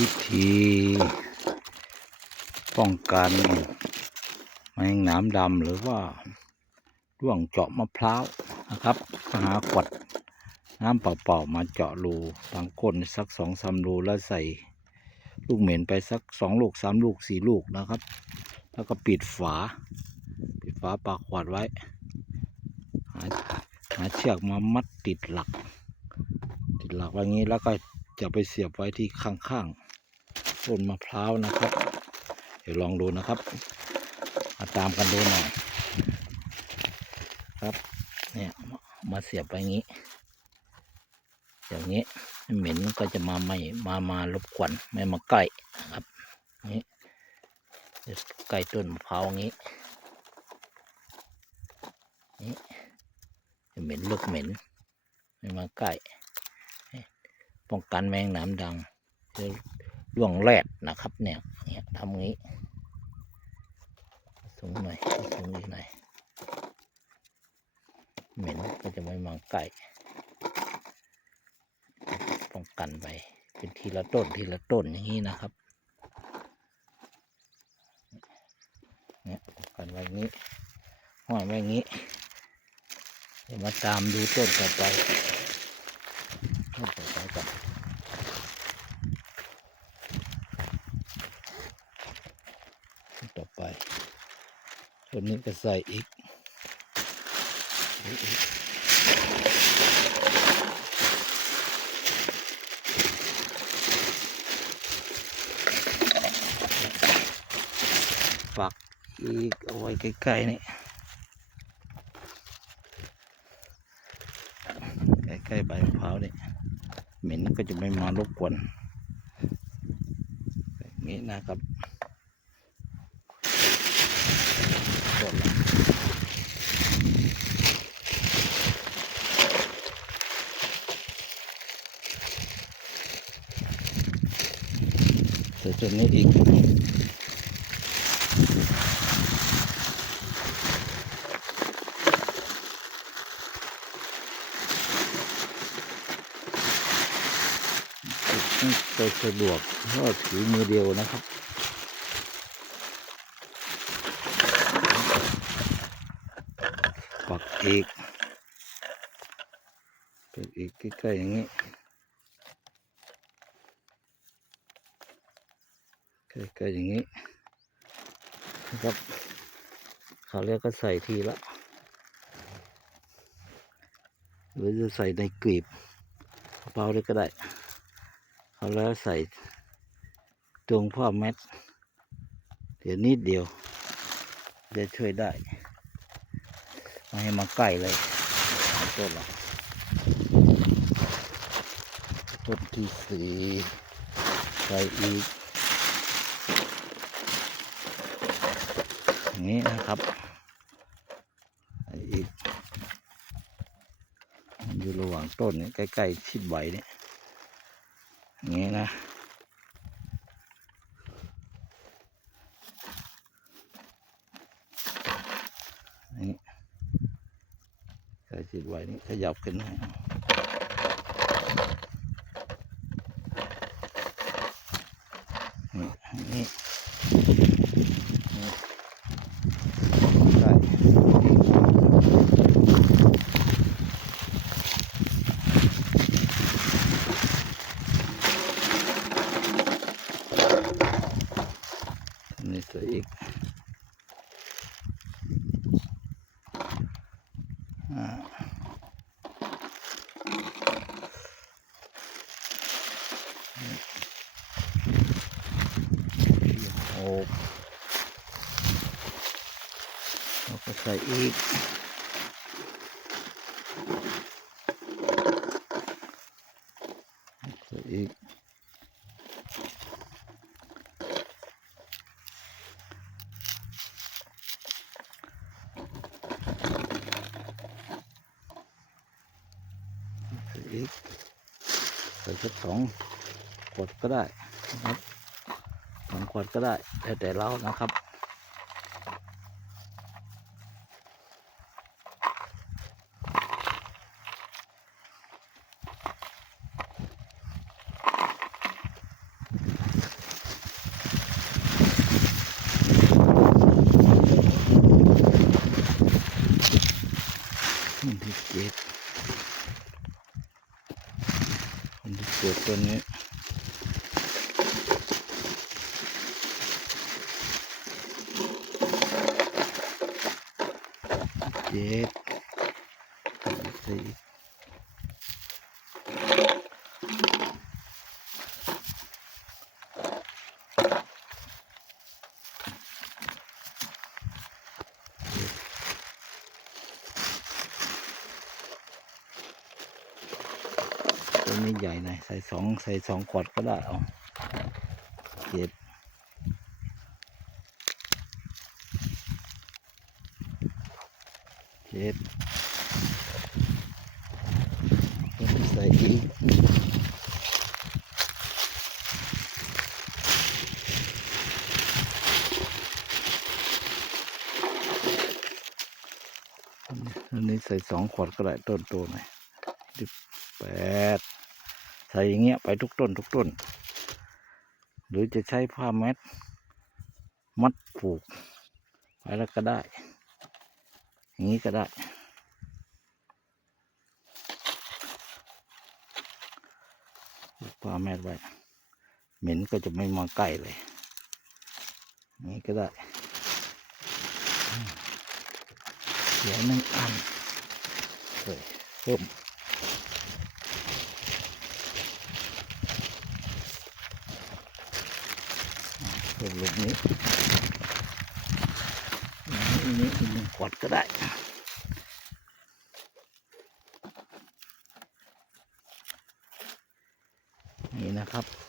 วิธีป้องกันแมงนามดำหรือว่าร่วงเจาะมะพร้าวนะครับก็หาขวดน้ำเปล่าๆมาเจาะรูทางก้นสักสองสามรูแล้วใส่ลูกเหม็นไปสักสองลูกสามลูกสี่ลูกนะครับ แล้วก็ปิดฝา ปิดฝาปากขวดไว้ หาหาเชือกมามัดติดหลัก ติดหลักไว้งี้แล้วก็จะไปเสียบไว้ที่ข้างๆ ต้นมะพร้าวนะครับ เดี๋ยวลองดูนะครับ มาตามกันดูหน่อยครับเนี่ยมาเสียบไว้งี้อย่างนี้เหม็นก็จะมาไม่มามารบกวนไม่มาใกล้นะครับนี้เดี๋ยวใกล้ต้นมะพร้าวงี้นี่เหม็นลูกเหม็นไม่มาใกล้ป้องกันแมงหนามดังหรือ ร่วงแรดนะครับ เนี่ยเนี่ยทำงี้สูงหน่อยสูงอีกหน่อยเหม็นก็จะไม่มาใกล้ป้องกันไป เป็นทีละต้นทีละต้นอย่างนี้นะครับเนี่ยป้องกันไว้งนี้ห้อยไว้งนี้เดี๋ยวมาตามดูต้นต่อไปต้นต่อไปก่อน ต่อไปต้นนี้ก็ใส่อีกอีกอีกฝักอีกเอาไว้ใกล้ๆนี่ใกล้ๆใบมะพร้าวนี่เหม็นก็จะไม่มารบกวนอย่างนี้นะครับ ต้นใส่ต้นนี้อีกไปสะดวกก็ถือมือเดียวนะครับ ปักอีกปักอีกใกล้ๆอย่างนี้ใกล้ๆอย่างนี้นะครับเขาเรียกก็ใส่ทีละหรือจะใส่ในกลีบกระเป๋าเลยก็ได้เอาแล้วใส่ตวงพ่อแมทเดี๋ยวนิดเดียวจะช่วยได้ ไม่ให้มาใกล้เลยต้นละต้นที่สีใส่อีกอย่างนี้นะครับใส่อีกอยู่ระหว่างต้นนี้ใกล้ๆชิดใบเนี่ยอย่างนี้นะ ติดไว้นี่ขยับขึ้นให้นี่นี่นี่ได้นี่ใส่อีกอ่านี่ห กแล้วก็ใส่อีก ใส่อีกใส่อีกใส่สักสองขวดก็ได้นะครับ องขวดก็ได้แต่แต่เรานะครับ วันที่เจ็ดวันที่เจ็ดตัวนี้ เจ็ดสี่ตัวนี้ใหญ่หน่อยใส่สองใส่สองขวดก็ได้เอาเจ็ด เจ็ดใส่อีกอันนี้ใส่สองขวดก็ได้ต้นโตหน่อยสิบแปดใส่อย่างเงี้ยไปทุกต้นทุกต้น หรือจะใช้ผ้าแมทมัดผูกไว้แล้วก็ได้ นี้ก็ได้ผูกผ้าแมทไว้เหม็นก็จะไม่มาใกล้เลยอย่างนี้ก็ได้เดี๋ยวหนึ่งอันเฮ้ยเพิ่มเพิ่มลูกนี้ นี้อีกหนึ่งขวดก็ได้นี่นะครับ